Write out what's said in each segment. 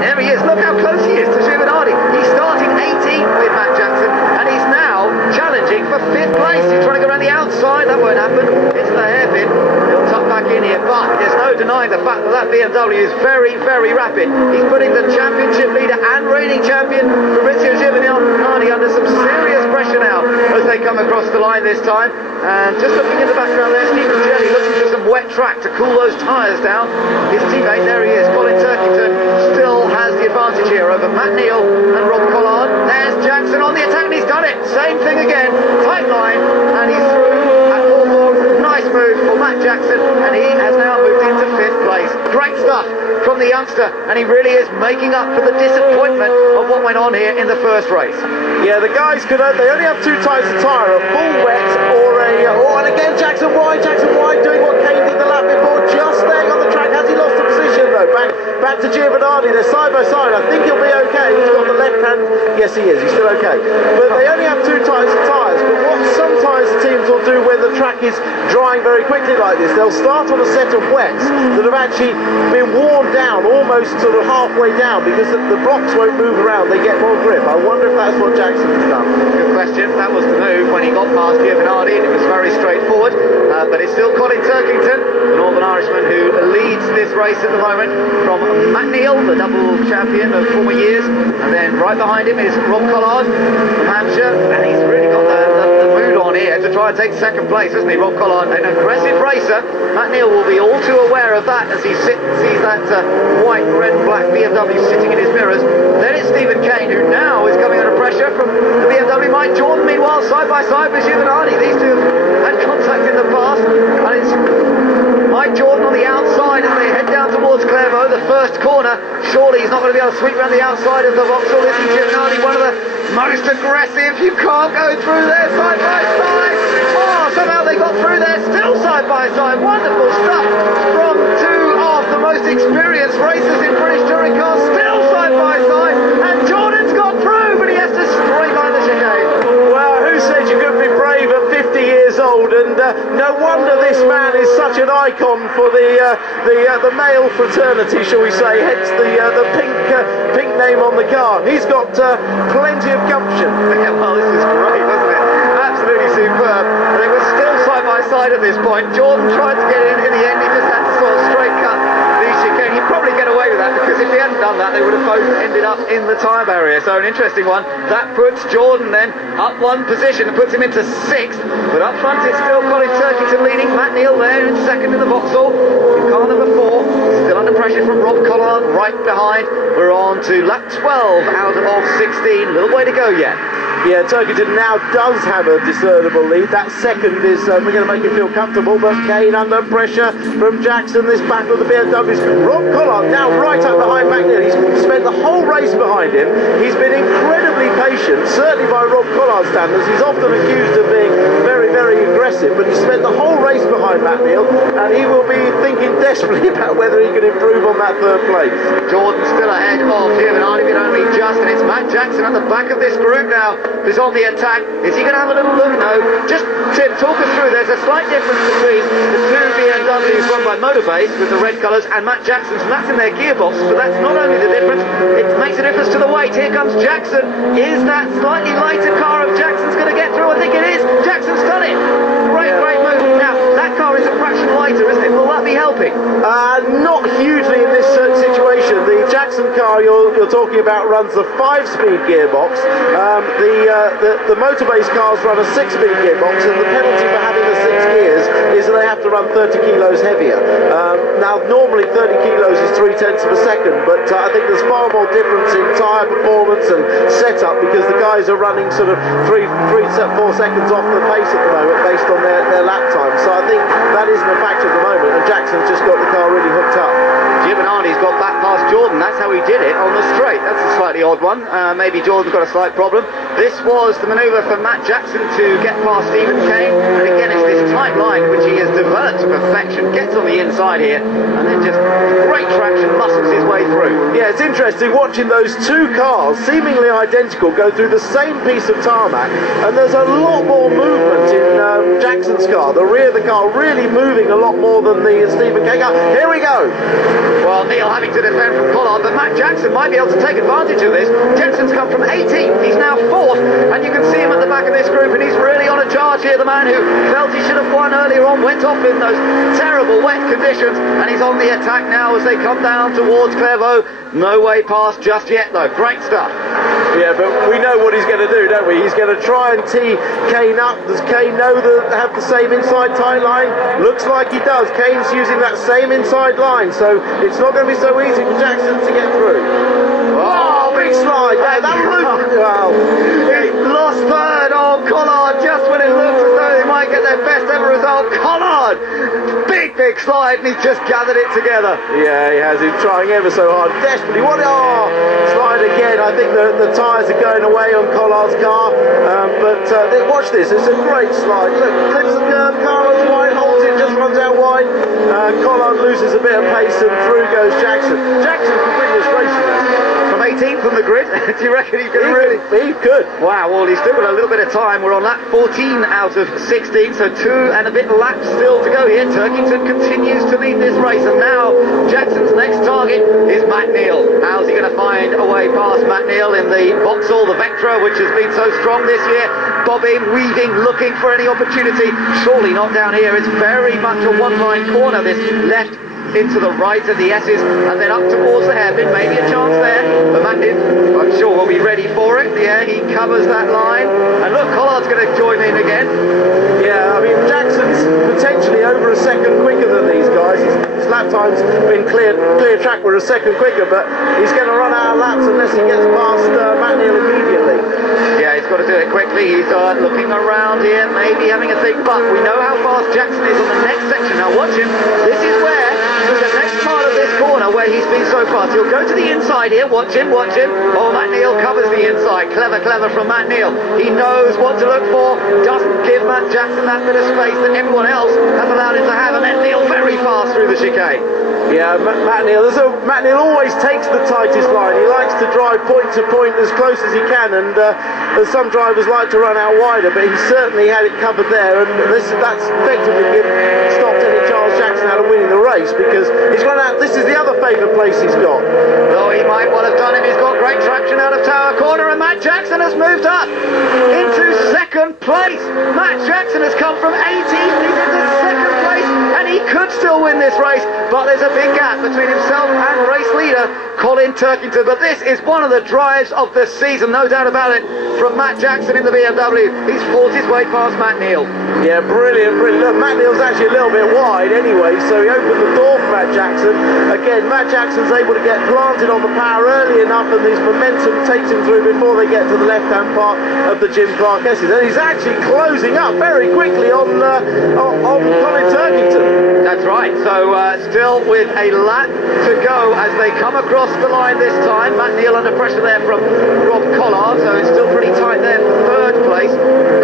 There he is, look how close he is to Giovanardi. He's starting 18th with Matt Jackson, and he's now challenging for 5th place. He's trying to go around the outside, that won't happen. It's the hairpin. He'll tuck back in here, but there's no denying the fact that that BMW is very, very rapid. He's putting the championship leader and reigning champion Fabrizio Giovanardi under some serious pressure now as they come across the line this time. And just looking in the background there, Stephen Jurley looking for some wet track to cool those tyres down. His teammate, there he is, Colin Turkington, still has the advantage here over Matt Neal and Rob Collard. There's Jackson on the attack, and he's done it. Same thing again, tight line, and he's through at Hawthorne. Nice move for Matt Jackson, and he has now moved into 5th place. Great stuff from the youngster, and he really is making up for the disappointment of what went on here in the first race. Yeah, the guys they only have 2 types of tyre, a full wet or a, and again Jackson wide doing what Kane did the lap before, just staying on the track. Has he lost the position though? Back to Giovanardi, they're side by side. I think he'll be okay. He's got the left hand, yes he is, he's still okay. But they only have 2 types of tyres, but what sometimes the teams will do when the track is drying very quickly like this, they'll start on a set of wets that have actually been worn down, almost sort of halfway down, because the blocks won't move around, they get more grip. I wonder if that's what Jackson has done. Good question. That was the move when he got past Giovanardi, and it was very straightforward. But it's still Colin Turkington, the Northern Irishman, who leads this race at the moment, from Matt Neal, the double champion of former years, and then right behind him is Rob Collard from Hampshire, and he's really got the mood on here to try and take 2nd place, isn't he? Rob Collard, an aggressive racer. Matt Neal will be all too aware of that as he sees that white, red, black BMW sitting in his mirrors. Then it's Stephen Kane, who now is coming under pressure from the BMW. Mike Jordan, meanwhile, side by side with Giovanardi. These two have had contact in the past, and it's Mike Jordan on the outside as they head down towards Clairvaux, the first corner. Surely he's not going to be able to sweep around the outside of the Vauxhall, is he? Giovanardi, one of the most aggressive. You can't go through there side by side. Oh, somehow they got through there, still side by side. Wonderful stuff from 2 of the most experienced racers in British touring cars, still side by side. And Jordan's got through, but he has to straight line the chicane. Well, who said you could be brave at 50 years old? And no wonder this man is such an icon for the male fraternity, shall we say, hence the pink name on the car. He's got plenty of gumption. Yeah, well, this is great, wasn't it? Absolutely superb. They were still side by side at this point. Jordan tried to get in the end, he just had to sort of straight cut the chicane. He'd probably get away with that, because if he hadn't done that, they would have both ended up in the tyre barrier. So an interesting one. That puts Jordan then up 1 position and puts him into 6th. But up front it's still Colin Turkington leading. Matt Neal there in 2nd in the Vauxhall. In car number 4, still under pressure from Rob Collard right behind. We're on to lap 12 out of 16. Little way to go yet. Yeah, Turkington now does have a discernible lead. That 2nd is we're going to make him feel comfortable, but Kane under pressure from Jackson. This battle of the BMWs. Rob Collard now right up behind Matt Neal. He's spent the whole race behind him. He's been incredibly patient, certainly by Rob Collard's standards. He's often accused of being very, very aggressive, but he spent the whole race behind Matt Neal, and he will be thinking desperately about whether he can improve on that 3rd place. Jordan still ahead of Giovanardi, but only just, and it's Matt Jackson at the back of this group now, who's on the attack. Is he going to have a little look? No. Just, Tim, talk us through. There's a slight difference between the 2 BMWs run by Motorbase with the red colours and Matt Jackson's, and that's in their gearbox, but that's not only the difference, it makes a difference to the weight. Here comes Jackson. Is that slightly lighter car of Jackson's going to get through? I think it is. Jackson's done it. Great move. Now, that car is a fraction lighter, isn't it? Will that be helping? Not hugely in this situation. The Jackson car you're talking about runs the 5-speed gearbox. The Motorbase cars run a 6-speed gearbox, and the penalty for having the 6 gears is that they have to run 30 kilos heavier. Now, normally 30 kilos is 3/10 of a second, but I think there's far more difference in tyre performance and setup, because the guys are running sort of 4 seconds off the pace at the moment based on their lap time. So I think that isn't a factor at the moment, and Jackson's just got the car really hooked up. Giovanardi's got back past Jordan. That's how he did it on the straight. That's a slightly slightly odd one. Maybe Jordan's got a slight problem. This was the manoeuvre for Matt Jackson to get past Stephen Kane, and again it's this tight line which he has developed to perfection. Gets on the inside here, and then just great traction, muscles his way through. Yeah, it's interesting watching those two cars, seemingly identical, go through the same piece of tarmac, and there's a lot more movement in Jackson's car. The rear of the car really moving a lot more than the Stephen Kane car. Here we go. Well, Neil having to defend from Collard, but Matt Jackson might be able to take advantage of this. Jensen's come from 18th, he's now 4th, and you can see him at the back of this group, and he's really on a charge here. The man who felt he should have won earlier on went off in those terrible wet conditions, and he's on the attack now as they come down towards Clairvaux. No way past just yet though. Great stuff. Yeah, but we know what he's going to do, don't we? He's going to try and tee Kane up. Does Kane know that have the same inside tight line? Looks like he does. Kane's using that same inside line, so it's not going to be so easy for Jackson to get through. Oh, big slide. Yeah, that was wow. He's lost third. Oh, Collard, just when it looks as though they might get their best ever result. Collard, big slide, and he's just gathered it together. Yeah, he has. He's trying ever so hard, desperately. Slide again. I think the tyres are going away on Collard's car, but watch this. It's a great slide. Look, clips the curve, car runs wide, holds it, just runs out wide. Collard loses a bit of pace, and through goes Jackson. Jackson could win this race, you know. From 18th on the grid, do you reckon he could really? He could. Wow, well, he's still got a little bit of time. We're on lap 14 out of 16, so 2 and a bit laps still to go here. Turkington continues to lead this race, and now Jackson's next target is Matt Neal. How's he going to find a way past Matt Neal in the Vauxhall, the Vectra, which has been so strong this year? Bobbing, weaving, looking for any opportunity. Surely not down here. It's very much a one-line corner, this left into the right of the S's, and then up towards the hairpin. Maybe a chance there, but Matt, I'm sure, will be ready for it. Yeah, he covers that line, and look, Collard's going to join in again. Yeah, I mean, Jackson's potentially over a second quicker than these guys. His lap time's been clear track, we're a second quicker, but he's going to run out of laps unless he gets past Matt Neal immediately. Yeah, he's got to do it quickly. He's looking around here, maybe having a think, but we know how fast Jackson is on the next section. Now watch him. This is where, with the next part of this corner where he's been so fast, he'll go to the inside here. Watch him. Oh, Matt Neal covers the inside. Clever from Matt Neal. He knows what to look for. Doesn't give Matt Jackson that bit of space that everyone else has allowed him to have, and then Neal very fast through the chicane. Yeah, Matt Neal always takes the tightest line. He likes to drive point to point as close as he can, and some drivers like to run out wider, but he certainly had it covered there, and that's effectively stopped any Charles Jackson out of winning the race, because he's run out. This is the other favourite place he's got. Though he might well have done it, he's got great traction out of Tower Corner, and Matt Jackson has moved up into second place. Matt Jackson has come from 18th, he's into second place, and he could still win this race, but there's a big gap between himself and race leader Colin Turkington. But this is one of the drives of the season, no doubt about it, from Matt Jackson in the BMW. He's fought his way past Matt Neal. Yeah, brilliant. Look, Matt Neal's actually a little bit wide anyway, so he opened the door for Matt Jackson. Again, Matt Jackson's able to get planted on the power early enough, and his momentum takes him through before they get to the left-hand part of the Jim Clark S's. And he's actually closing up very quickly on Colin Turkington. That's right, so still with a lap to go as they come across the line this time. Matt Neal under pressure there from Rob Collard, so it's still pretty tight there for third place.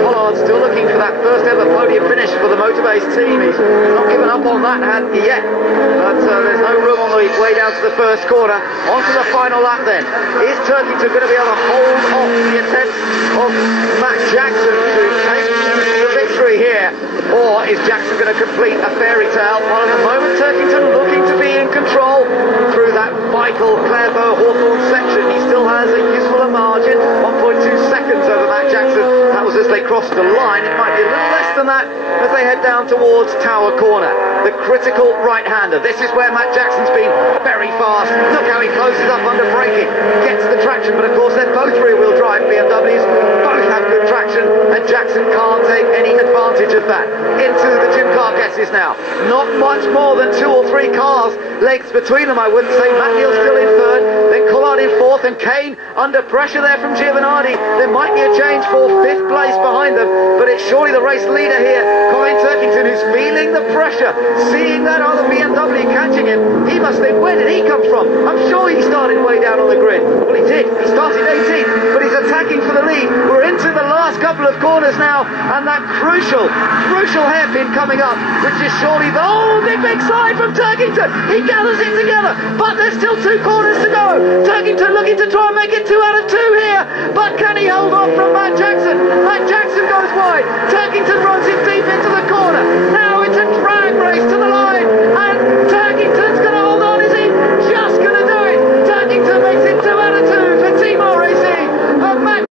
Collard still looking for that first ever podium finish for the Motorbase team. He's not given up on that hand yet, but there's no room on the way down to the first corner. On to the final lap then. Is Turkington going to be able to hold off the attempt of Matt Jackson to take the victory here, or is Jackson going to complete a fairy tale? Well, at the moment, Turkington looking to be in control through that vital Clairvaux-Hawthorne section. He still has a useful margin, 1.2 seconds over Matt Jackson. That was as they crossed the line. It might be a little less than that as they head down towards Tower Corner. The critical right-hander. This is where Matt Jackson's been very fast. Look how he closes up under braking. Gets the traction, but of course they're both rear-wheel drive BMWs. Both have good traction, and Jackson can't take any advantage of that. Into the Jim Clark S's now. Not much more than 2 or 3 cars lengths between them, I wouldn't say. Matt Neal's still in third, then Collard in fourth, and Kane under pressure there from Giovanardi. There might be a change for 5th place behind them, but it's surely the race leader here, Colin Turkington, who's feeling the pressure, seeing that other BMW catching him. He must think, where did he come from? I'm sure he started way down on the grid. Well, he did. He started couple of corners now, and that crucial hairpin coming up, which is surely the big side from Turkington. He gathers it together, but there's still 2 corners to go. Turkington looking to try and make it 2 out of 2 here, but can he hold off from Matt Jackson? Matt Jackson goes wide. Turkington runs in deep